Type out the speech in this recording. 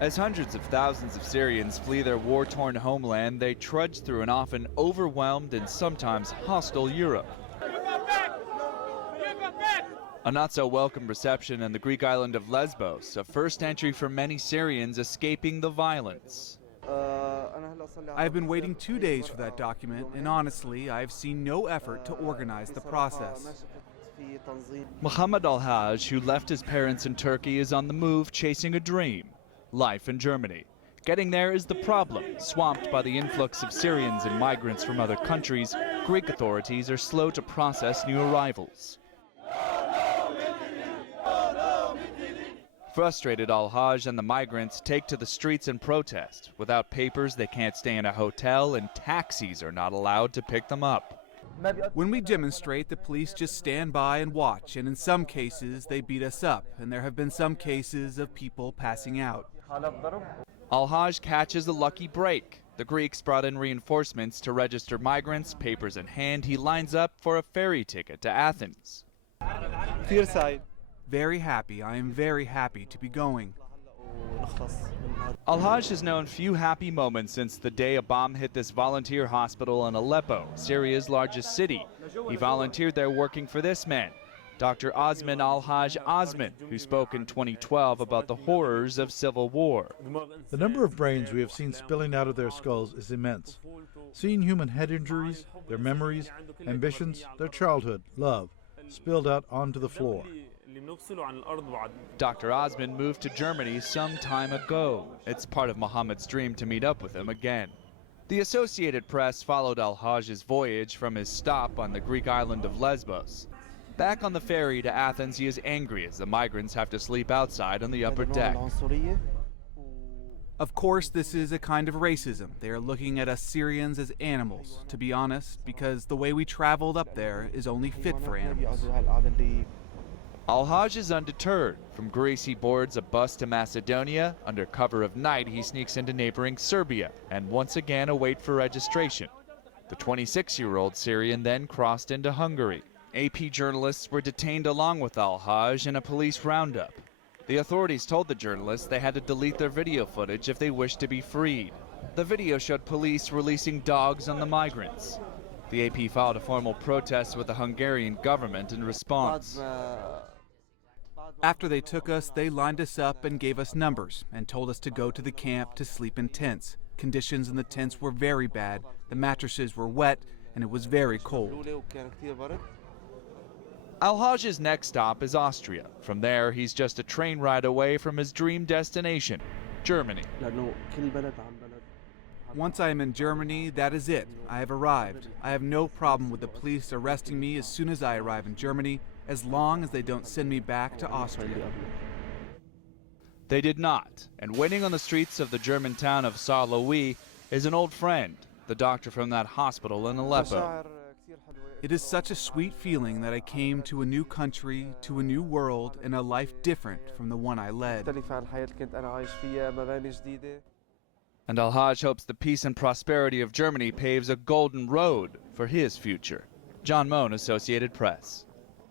As hundreds of thousands of Syrians flee their war-torn homeland, they trudge through an often overwhelmed and sometimes hostile Europe. A not-so-welcome reception in the Greek island of Lesbos, a first entry for many Syrians escaping the violence. I've been waiting 2 days for that document, and honestly, I've seen no effort to organize the process. Mohammed AL-HAJ, who left his parents in Turkey, is on the move chasing a dream: life in Germany. Getting there is the problem. Swamped by the influx of Syrians and migrants from other countries, Greek authorities are slow to process new arrivals. Frustrated, AL-HAJ and the migrants take to the streets in protest. Without papers, they can't stay in a hotel, and taxis are not allowed to pick them up. When we demonstrate, the police just stand by and watch, and in some cases they beat us up, and there have been some cases of people passing out. AL-HAJ catches a lucky break. The Greeks brought in reinforcements to register migrants. Papers in hand, he lines up for a ferry ticket to Athens. Very happy. I am very happy to be going. AL-HAJ has known few happy moments since the day a bomb hit this volunteer hospital in Aleppo, Syria's largest city. He volunteered there working for this man, Dr. Osman AL-HAJ Osman, who spoke in 2012 about the horrors of civil war. The number of brains we have seen spilling out of their skulls is immense. Seeing human head injuries, their memories, ambitions, their childhood, love, spilled out onto the floor. Dr. Osman moved to Germany some time ago. It's part of Mohammed's dream to meet up with him again. The Associated Press followed AL-HAJ's voyage from his stop on the Greek island of Lesbos. Back on the ferry to Athens, he is angry as the migrants have to sleep outside on the upper deck. Of course, this is a kind of racism. They are looking at us Syrians as animals, to be honest, because the way we traveled up there is only fit for animals. AL-HAJ is undeterred. From Greece, he boards a bus to Macedonia. Under cover of night, he sneaks into neighboring Serbia and once again awaits for registration. The 26-year-old Syrian then crossed into Hungary. AP journalists were detained along with AL-HAJ in a police roundup. The authorities told the journalists they had to delete their video footage if they wished to be freed. The video showed police releasing dogs on the migrants. The AP filed a formal protest with the Hungarian government in response. After they took us, they lined us up and gave us numbers and told us to go to the camp to sleep in tents. Conditions in the tents were very bad. The mattresses were wet and it was very cold. AL-HAJ's next stop is Austria. From there, he's just a train ride away from his dream destination, Germany. Once I am in Germany, that is it. I have arrived. I have no problem with the police arresting me as soon as I arrive in Germany, as long as they don't send me back to Austria. They did not, and waiting on the streets of the German town of Saarlouis is an old friend, the doctor from that hospital in Aleppo. It is such a sweet feeling that I came to a new country, to a new world, and a life different from the one I led. And AL-HAJ hopes the peace and prosperity of Germany paves a golden road for his future. John Moan, Associated Press.